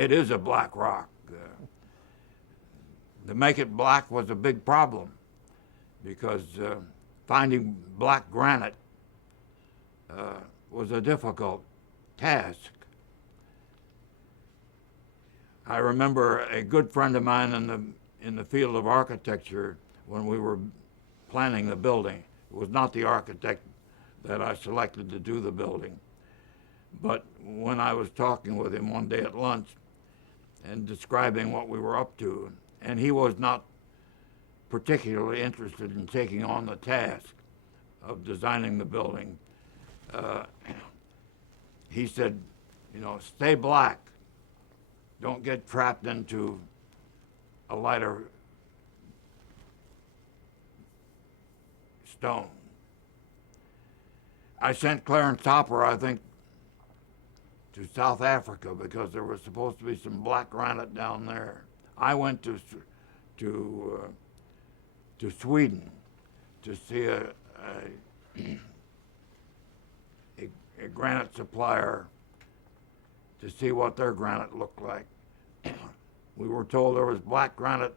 It is a black rock. To make it black was a big problem because finding black granite was a difficult task. I remember a good friend of mine in the field of architecture when we were planning the building. It was not the architect that I selected to do the building, but when I was talking with him one day at lunch and describing what we were up to, and he was not particularly interested in taking on the task of designing the building, he said, stay black. Don't get trapped into a lighter stone. I sent Clarence Hopper, I think, to South Africa because there was supposed to be some black granite down there. I went to Sweden to see a granite supplier to see what their granite looked like. We were told there was black granite.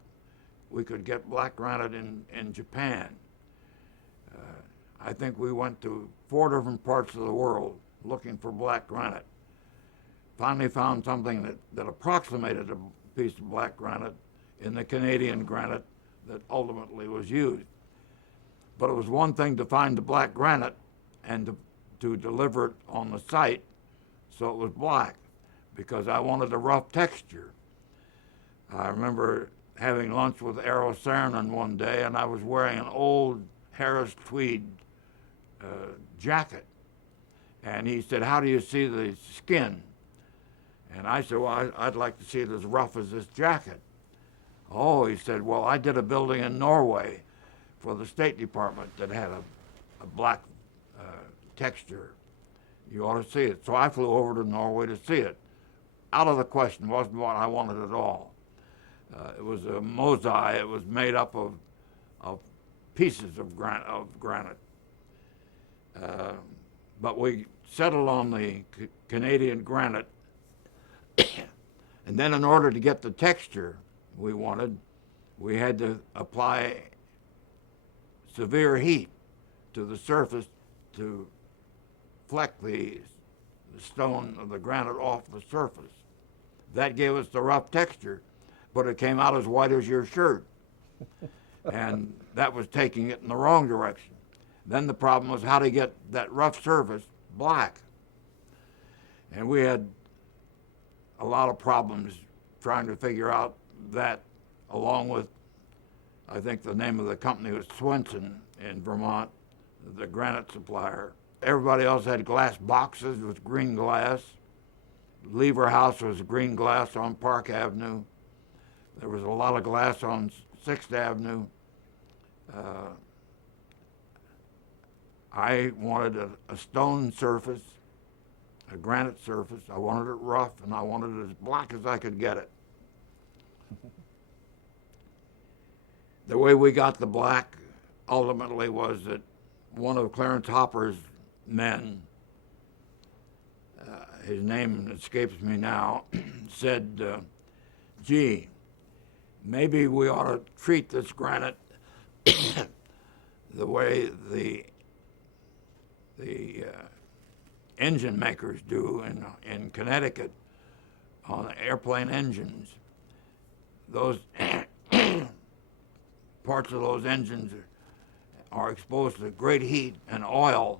We could get black granite in Japan. I think we went to 4 different parts of the world looking for black granite. Finally found something that approximated a piece of black granite in the Canadian granite that ultimately was used. But it was one thing to find the black granite and to deliver it on the site so it was black, because I wanted a rough texture. I remember having lunch with Eero Saarinen one day, and I was wearing an old Harris tweed jacket. And he said, "How do you see the skin?" And I said, "Well, I'd like to see it as rough as this jacket." "Oh," he said, "well, I did a building in Norway for the State Department that had a black texture. You ought to see it." So I flew over to Norway to see it. Out of the question, wasn't what I wanted at all. It was a mosaic. It was made up of pieces of granite. But we settled on the Canadian granite. And then in order to get the texture we wanted, we had to apply severe heat to the surface to fleck the stone of the granite off the surface. That gave us the rough texture, but it came out as white as your shirt. And that was taking it in the wrong direction. Then the problem was how to get that rough surface black. And we had a lot of problems trying to figure out that, along with, I think the name of the company was Swenson in Vermont, the granite supplier. Everybody else had glass boxes with green glass. Lever House was green glass on Park Avenue. There was a lot of glass on 6th Avenue. I wanted a stone surface, a granite surface. I wanted it rough, and I wanted it as black as I could get it. The way we got the black ultimately was that one of Clarence Hopper's men, his name escapes me now, said, "Gee, maybe we ought to treat this granite the way the engine makers do in Connecticut on airplane engines. Those parts of those engines are exposed to great heat and oil,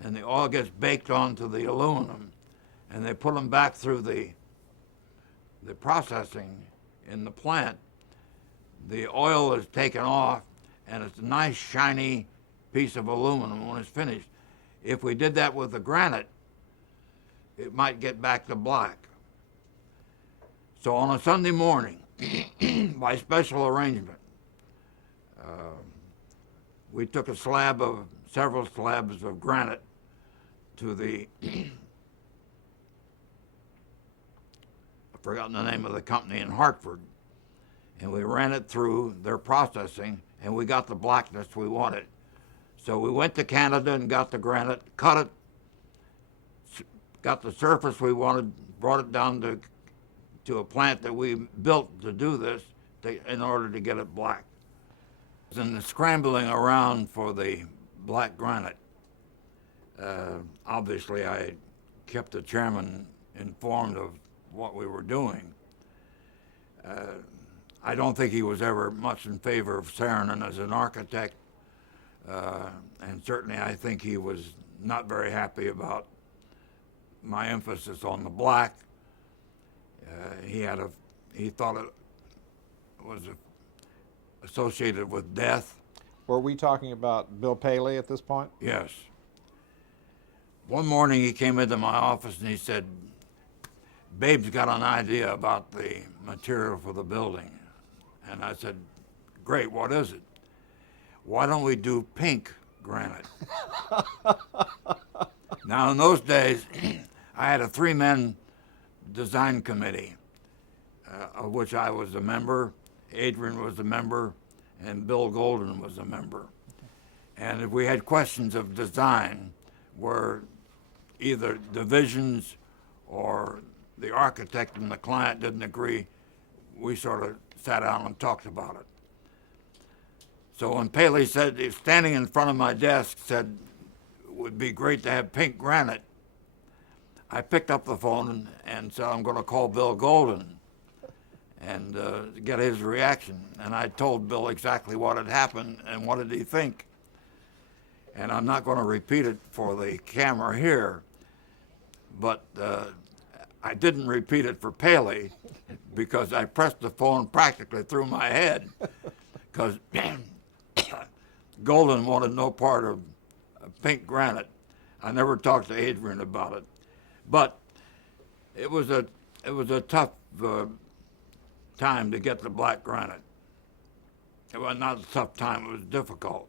and the oil gets baked onto the aluminum, and they put them back through the processing in the plant. The oil is taken off, and it's a nice shiny piece of aluminum when it's finished. If we did that with the granite, it might get back to black." So on a Sunday morning, by special arrangement, we took several slabs of granite to the, I've forgotten the name of the company in Hartford, and we ran it through their processing, and we got the blackness we wanted. So we went to Canada and got the granite, cut it, got the surface we wanted, brought it down to to a plant that we built to do this in order to get it black. And the scrambling around for the black granite, obviously I kept the chairman informed of what we were doing. I don't think he was ever much in favor of Saarinen as an architect, and certainly I think he was not very happy about my emphasis on the black. He thought it was associated with death. Were we talking about Bill Paley at this point? Yes. One morning he came into my office and he said, "Babe's got an idea about the material for the building." And I said, "Great, what is it?" "Why don't we do pink granite?" Now in those days, I had a 3-man design committee, of which I was a member, Adrian was a member, and Bill Golden was a member. And if we had questions of design where either divisions or the architect and the client didn't agree, we sort of sat down and talked about it. So when Paley said, he was standing in front of my desk, said, "It would be great to have pink granite," I picked up the phone and said, "I'm going to call Bill Golden and get his reaction." And I told Bill exactly what had happened and what did he think. And I'm not going to repeat it for the camera here, but I didn't repeat it for Paley because I pressed the phone practically through my head because Golden wanted no part of pink granite. I never talked to Adrian about it, but it was a tough time to get the black granite. It was not a tough time; it was difficult.